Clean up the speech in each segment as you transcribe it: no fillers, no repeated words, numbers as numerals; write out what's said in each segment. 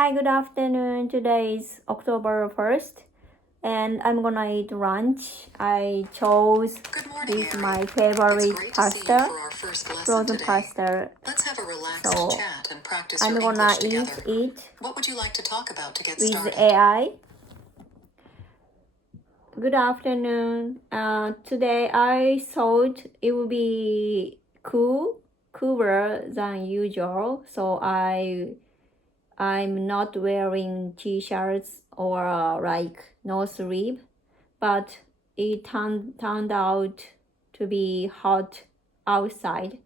Hi, good afternoon. Today is October 1st, and I'm gonna eat lunch. I chose this my favorite pasta, frozen pasta. Let's have a relaxed chat and practice I'm your gonna English together. eat it What would you like to talk about to get with started? AI. Good afternoon. Today I thought it would be cooler than usual, so I'm not wearing t-shirts or like no sleeve, but it turned out to be hot outside.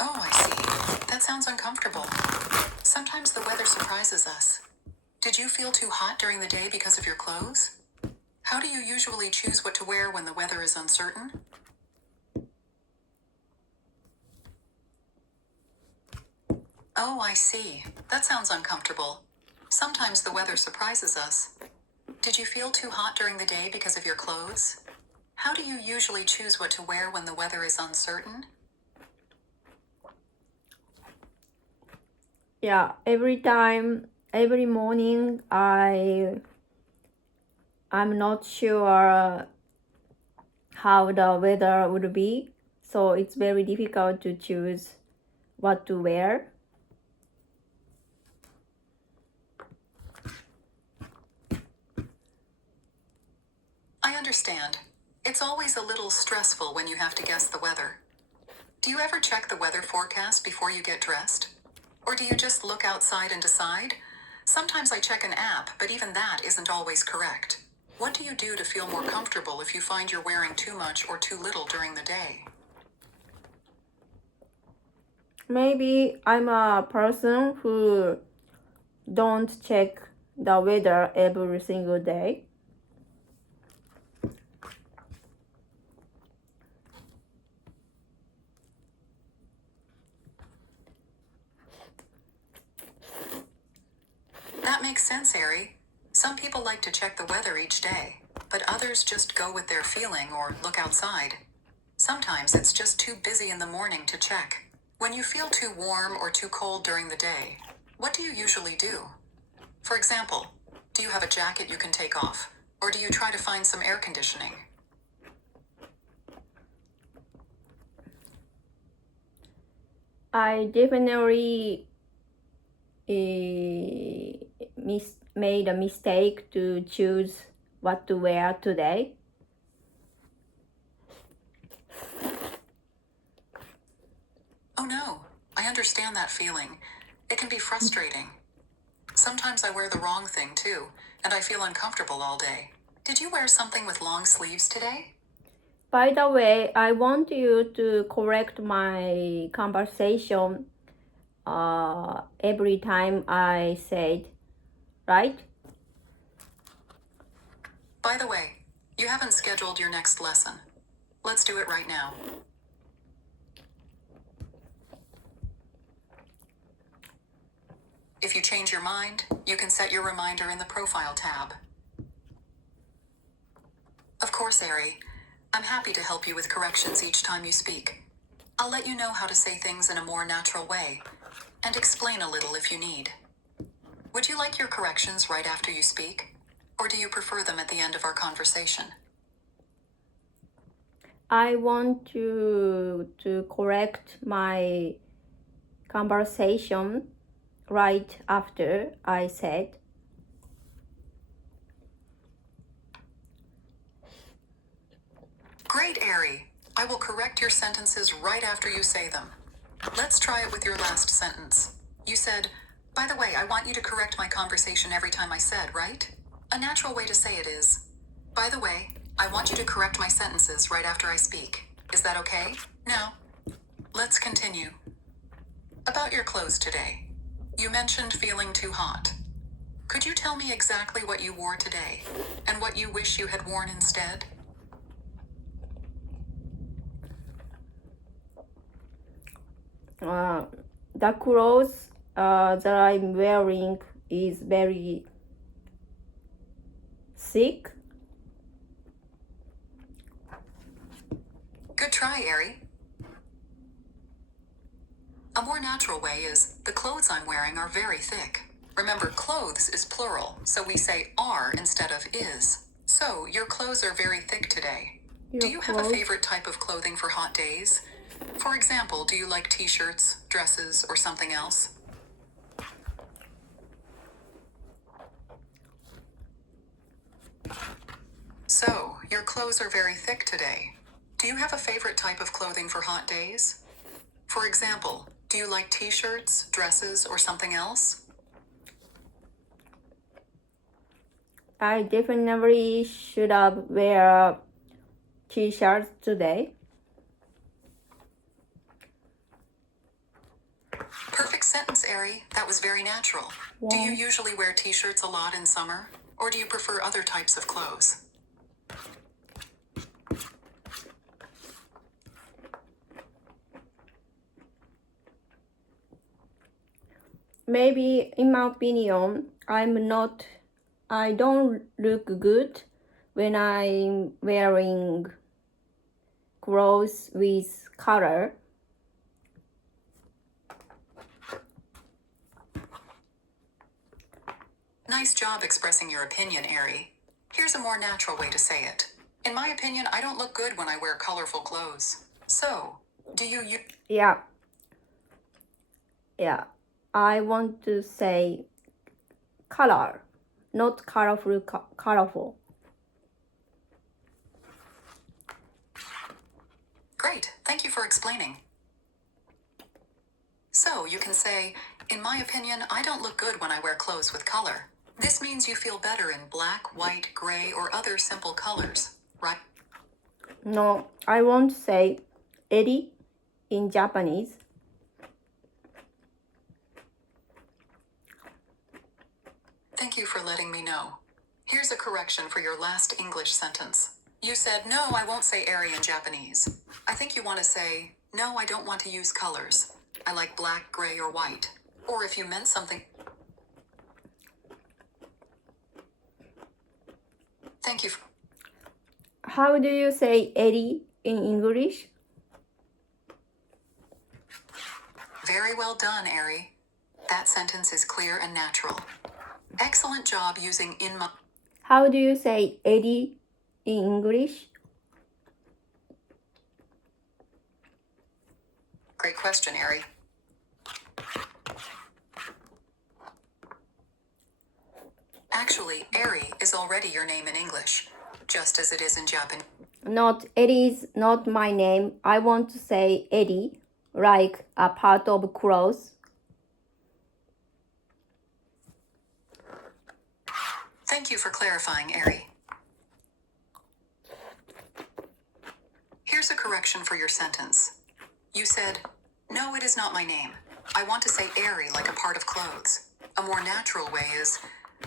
Oh, I see. That sounds uncomfortable. Sometimes the weather surprises us. Did you feel too hot during the day because of your clothes? How do you usually choose what to wear when the weather is uncertain? Oh, I see. That sounds uncomfortable. Sometimes the weather surprises us. Did you feel too hot during the day because of your clothes? How do you usually choose what to wear when the weather is uncertain? Yeah, every morning I'm not sure how the weather would be, so it's very difficult to choose what to wear. I understand. It's always a little stressful when you have to guess the weather. Do you ever check the weather forecast before you get dressed? Or do you just look outside and decide? Sometimes I check an app, but even that isn't always correct. What do you do to feel more comfortable if you find you're wearing too much or too little during the day? Maybe I'm a person who don't check the weather every single day. That makes sense, Ari. Some people like to check the weather each day, but others just go with their feeling or look outside. Sometimes it's just too busy in the morning to check. When you feel too warm or too cold during the day, what do you usually do? For example, do you have a jacket you can take off? Or do you try to find some air conditioning? I definitely made a mistake to choose what to wear today. Oh no, I understand that feeling. It can be frustrating. Sometimes I wear the wrong thing too, and I feel uncomfortable all day. Did you wear something with long sleeves today? By the way, I want you to correct my conversation every time I said, right? By the way, you haven't scheduled your next lesson. Let's do it right now. If you change your mind, you can set your reminder in the Profile tab. Of course, Ari. I'm happy to help you with corrections each time you speak. I'll let you know how to say things in a more natural way, and explain a little if you need. Would you like your corrections right after you speak? Or do you prefer them at the end of our conversation? I want to correct my conversation right after I said. Great, Ari. I will correct your sentences right after you say them. Let's try it with your last sentence. You said, by the way, I want you to correct my conversation every time I said, right? A natural way to say it is, by the way, I want you to correct my sentences right after I speak. Is that okay? Now, let's continue. About your clothes today. You mentioned feeling too hot. Could you tell me exactly what you wore today and what you wish you had worn instead? The clothes that I'm wearing is very thick. Good try, Ari. A more natural way is, the clothes I'm wearing are very thick. Remember, clothes is plural, so we say are instead of is. So, your clothes are very thick today. Do you have a favorite type of clothing for hot days? For example, do you like t-shirts, dresses, or something else? So, your clothes are very thick today. Do you have a favorite type of clothing for hot days? For example, do you like t-shirts, dresses, or something else? I definitely should have wear t-shirts today. Perfect sentence, Ari. That was very natural. Do you usually wear t-shirts a lot in summer? Or do you prefer other types of clothes? Maybe, in my opinion, I don't look good when I'm wearing clothes with color. Nice job expressing your opinion, Ari. Here's a more natural way to say it. In my opinion, I don't look good when I wear colorful clothes. So, do you use... Yeah. I want to say color, not colorful, colorful. Great, thank you for explaining. So, you can say, in my opinion, I don't look good when I wear clothes with color. This means you feel better in black, white, gray, or other simple colors, right? No, I want to say eri in Japanese. Thank you for letting me know. Here's a correction for your last English sentence. You said, no, I won't say Ari in Japanese. I think you want to say, no, I don't want to use colors. I like black, gray, or white. Or if you meant something... Thank you. How do you say eri in English? Very well done, Ari. That sentence is clear and natural. Excellent job using in my... How do you say eri in English? Great question, Ari. Actually, Ari is already your name in English, just as it is in Japanese. Not eri is not my name. I want to say eri, like a part of clothes. Thank you for clarifying, Ari. Here's a correction for your sentence. You said, no, it is not my name. I want to say Ari like a part of clothes. A more natural way is,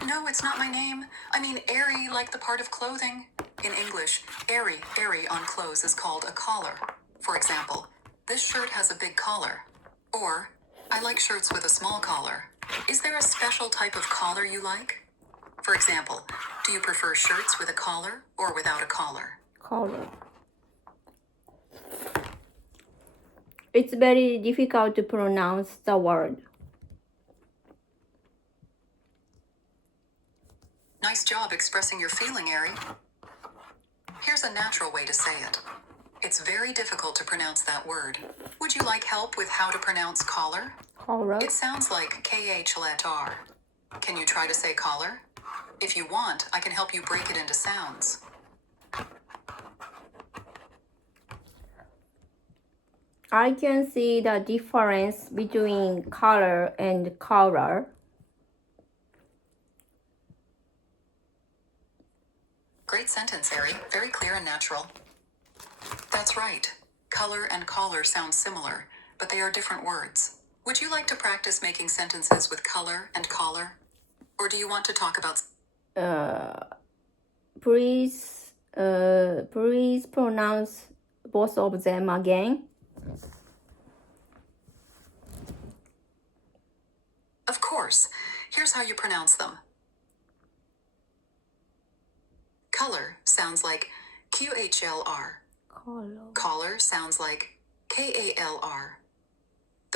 no, it's not my name. I mean Ari like the part of clothing. In English, Ari on clothes is called a collar. For example, this shirt has a big collar. Or, I like shirts with a small collar. Is there a special type of collar you like? For example, do you prefer shirts with a collar or without a collar? Color. It's very difficult to pronounce the word. Nice job expressing your feeling, Ari. Here's a natural way to say it. It's very difficult to pronounce that word. Would you like help with how to pronounce collar? Color. It sounds like K-H-L-E-T-R. Can you try to say collar? If you want, I can help you break it into sounds. I can see the difference between color and color. Great sentence, Ari. Very clear and natural. That's right. Color and collar sound similar, but they are different words. Would you like to practice making sentences with color and collar? Or do you want to talk about... Please pronounce both of them again. Of course. Here's how you pronounce them. Color sounds like Q-H-L-R. Color. Collar sounds like K-A-L-R.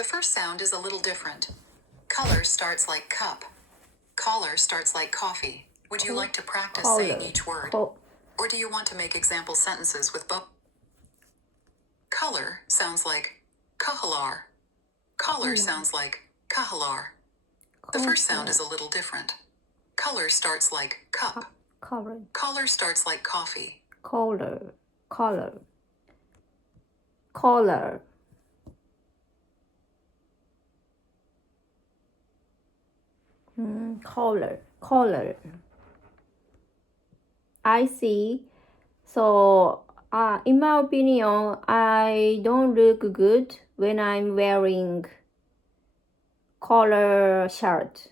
The first sound is a little different. Color starts like cup. Caller starts like coffee. Would you like to practice saying each word? Or do you want to make example sentences with both? Color sounds like kahalar. Caller sounds like kahalar. The first sound is a little different. Color starts like cup. Caller starts like coffee. Color. Color. Color. I see. So, in my opinion, I don't look good when I'm wearing collar shirt.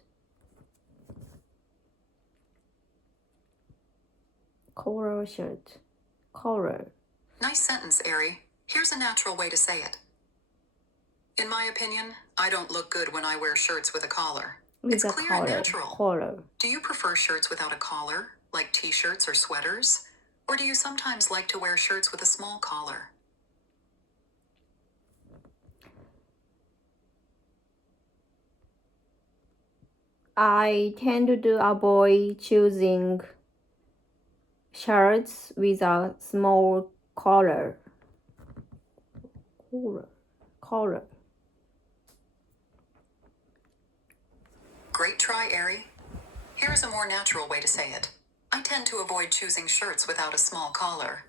Collar shirt. Collar. Nice sentence, Ari. Here's a natural way to say it. In my opinion, I don't look good when I wear shirts with a collar. It's clear and natural. Collar. Do you prefer shirts without a collar, like t-shirts or sweaters? Or do you sometimes like to wear shirts with a small collar? I tend to avoid choosing shirts with a small collar. Collar. Great try, Ari. Here's a more natural way to say it. I tend to avoid choosing shirts without a small collar.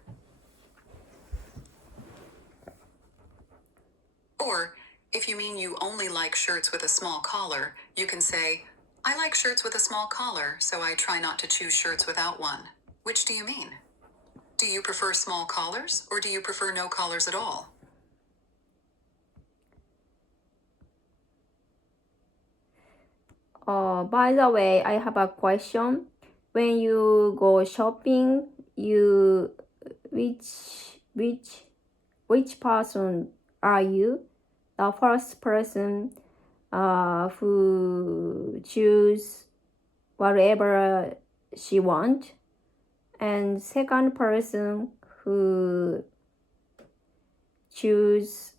Or, if you mean you only like shirts with a small collar, you can say, I like shirts with a small collar, so I try not to choose shirts without one. Which do you mean? Do you prefer small collars, or do you prefer no collars at all? By the way, I have a question. When you go shopping, which person are you? The first person who choose whatever she want, and second person who choose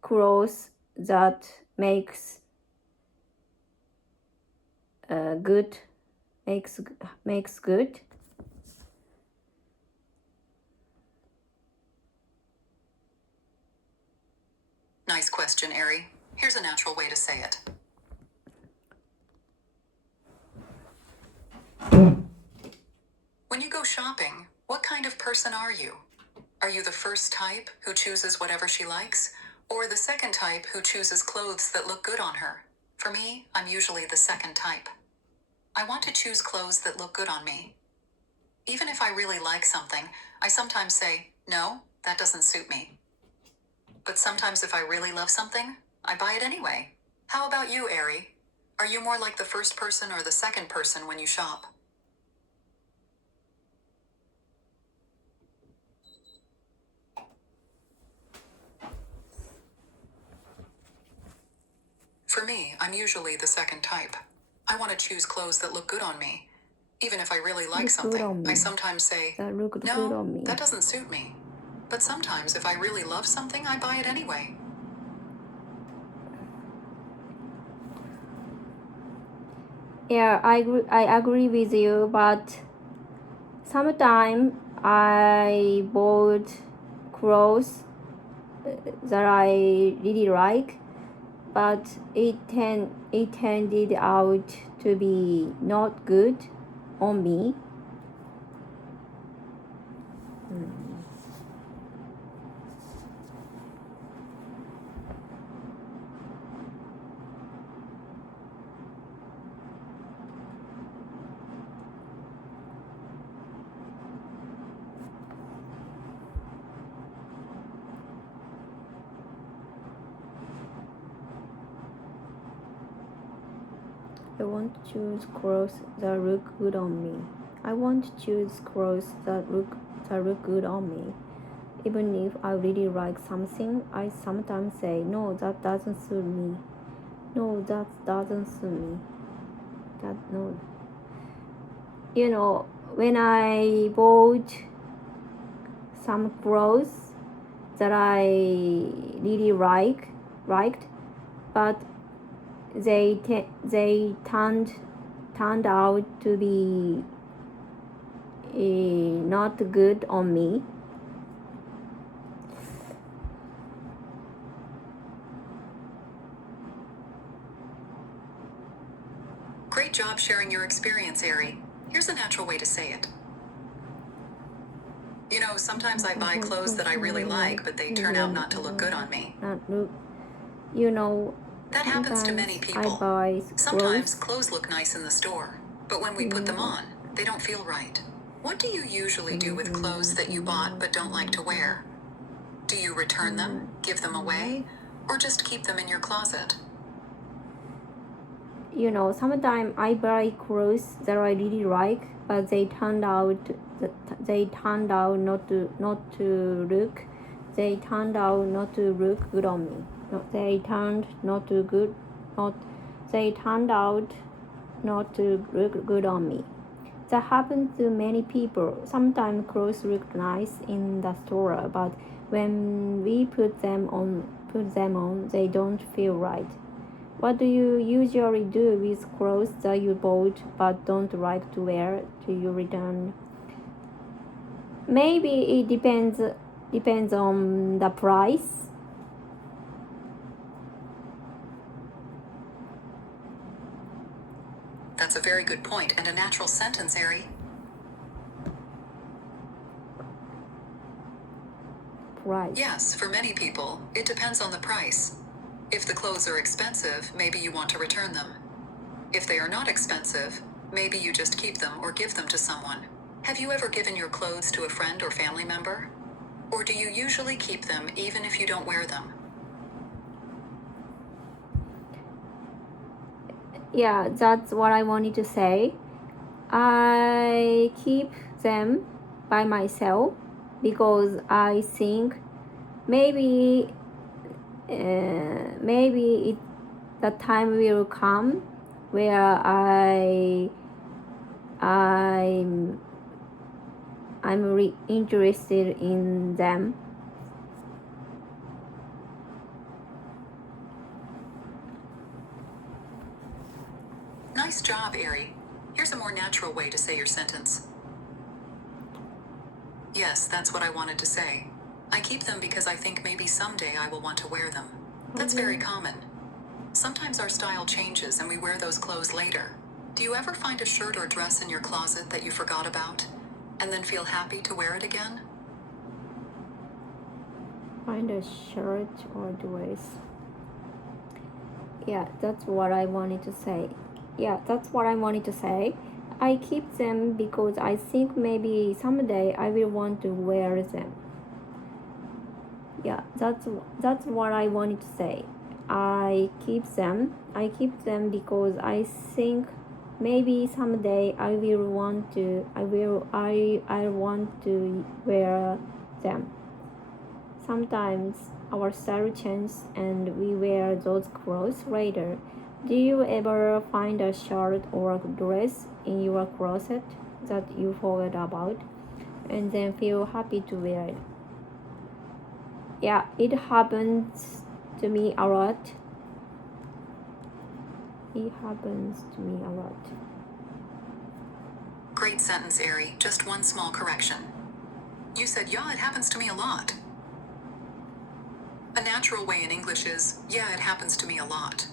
clothes that makes good. Nice question, Ari. Here's a natural way to say it. When you go shopping, what kind of person are you? Are you the first type who chooses whatever she likes, or the second type who chooses clothes that look good on her? For me, I'm usually the second type. I want to choose clothes that look good on me. Even if I really like something, I sometimes say, no, that doesn't suit me. But sometimes if I really love something, I buy it anyway. How about you, Ari? Are you more like the first person or the second person when you shop? For me, I'm usually the second type. I want to choose clothes that look good on me. Even if I really like something, I sometimes say, no, that doesn't suit me. But sometimes if I really love something, I buy it anyway. Yeah, I agree with you, but sometimes I bought clothes that I really like, but it turned out to be not good on me. I want to choose clothes that look good on me. I want to choose clothes that look good on me. Even if I really like something, I sometimes say, no, that doesn't suit me. No, that doesn't suit me. No. You know, when I bought some clothes that I really liked, but they turned out to be not good on me. Great job sharing your experience, Ari. Here's a natural way to say it. You know, sometimes I buy clothes that I really like, but they turn out not to look good on me. You know, that happens to many people. Sometimes clothes look nice in the store, but when we put them on, they don't feel right. What do you usually do with clothes that you bought but don't like to wear? Do you return them, give them away, or just keep them in your closet? You know, sometimes I buy clothes that I really like, but they turned out not to look good on me. They turned out not to look good on me. That happens to many people. Sometimes clothes look nice in the store, but when we put them on, they don't feel right. What do you usually do with clothes that you bought but don't like to wear? Do you return? Maybe it depends on the price. That's a very good point and a natural sentence, Ari. Price. Yes, for many people, it depends on the price. If the clothes are expensive, maybe you want to return them. If they are not expensive, maybe you just keep them or give them to someone. Have you ever given your clothes to a friend or family member? Or do you usually keep them even if you don't wear them? Yeah, that's what I wanted to say. I keep them by myself because I think maybe the time will come where I'm interested in them. Nice job, Ari. Here's a more natural way to say your sentence. Yes, that's what I wanted to say. I keep them because I think maybe someday I will want to wear them. That's very common. Sometimes our style changes and we wear those clothes later. Do you ever find a shirt or dress in your closet that you forgot about and then feel happy to wear it again? Find a shirt or dress. Yeah, that's what I wanted to say. I keep them because I think maybe someday I will want to wear them. Yeah, that's what I wanted to say. I keep them because I think maybe someday I want to wear them. Sometimes our style changes and we wear those clothes later. Do you ever find a shirt or dress in your closet that you forgot about and then feel happy to wear it? Yeah, it happens to me a lot. Great sentence, Ari. Just one small correction. You said, yeah, it happens to me a lot. A natural way in English is, yeah, it happens to me a lot.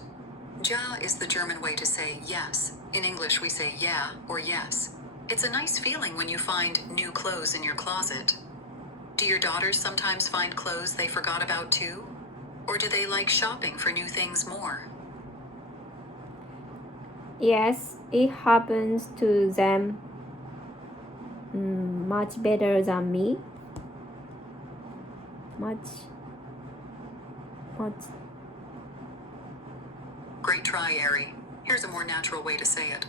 Ja is the German way to say yes. In English, we say yeah or yes. It's a nice feeling when you find new clothes in your closet. Do your daughters sometimes find clothes they forgot about too? Or do they like shopping for new things more? Yes, it happens to them much better than me. Much. Great try, Ari. Here's a more natural way to say it.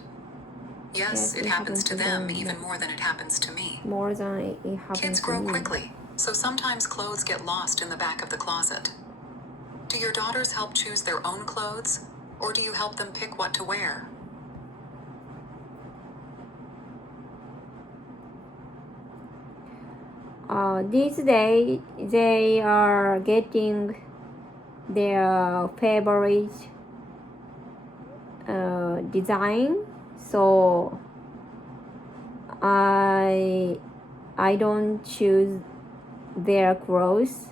Yes, it happens to them even more than it happens to me. More than it happens Kids to grow me. quickly, so sometimes clothes get lost in the back of the closet. Do your daughters help choose their own clothes, or do you help them pick what to wear? These days they are getting their favorite design, so I don't choose their clothes.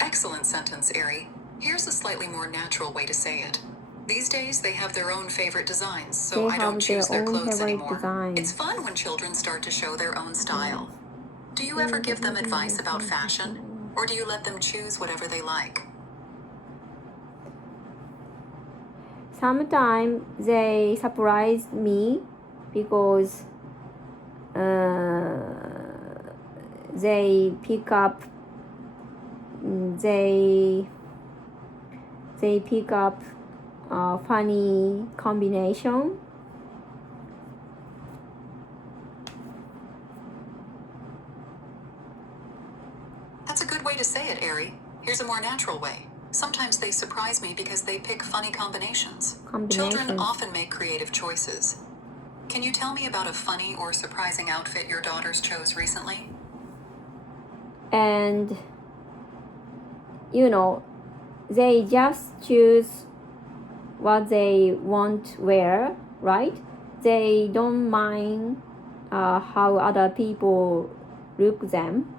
Excellent sentence, Ari. Here's a slightly more natural way to say it. These days, they have their own favorite designs, so They I don't have choose their their own clothes favorite anymore. design. It's fun when children start to show their own style. Do you ever give them advice about fashion? Or do you let them choose whatever they like? Sometimes they surprise me because they pick up funny combination. That's a good way to say it, Ari. Here's a more natural way. Sometimes they surprise me because they pick funny combinations. Children often make creative choices. Can you tell me about a funny or surprising outfit your daughters chose recently? And they just choose what they want to wear, right? They don't mind how other people look them.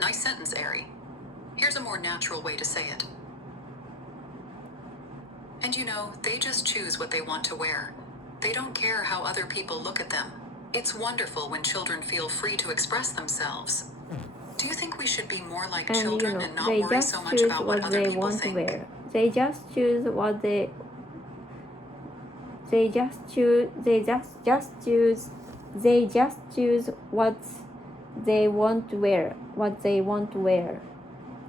Nice sentence, Ari. Here's a more natural way to say it. And they just choose what they want to wear. They don't care how other people look at them. It's wonderful when children feel free to express themselves. Do you think we should be more like children and not worry so much about what other people think? Wear. They just choose what they just choose what they want to wear.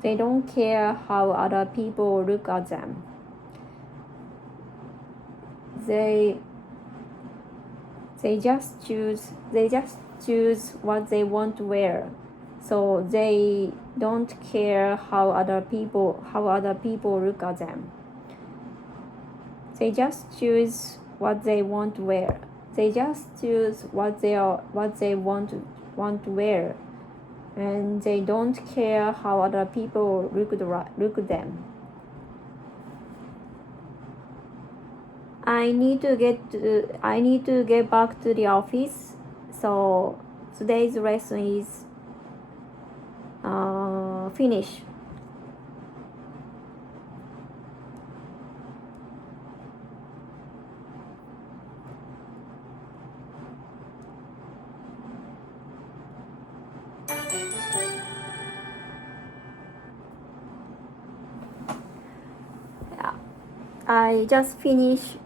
They don't care how other people look at them. They just choose what they want to wear. So they don't care how other people look at them. They just choose what they want to wear. They just choose what they want to wear, and they don't care how other people look at them. I need to get back to the office. So today's lesson is finished. I just finished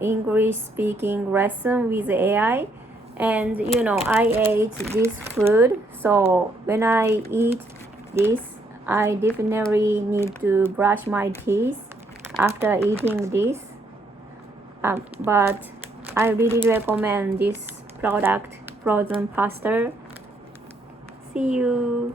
English speaking lesson with AI, and I ate this food. So when I eat this, I definitely need to brush my teeth after eating this. But I really recommend this product, frozen pasta. See you.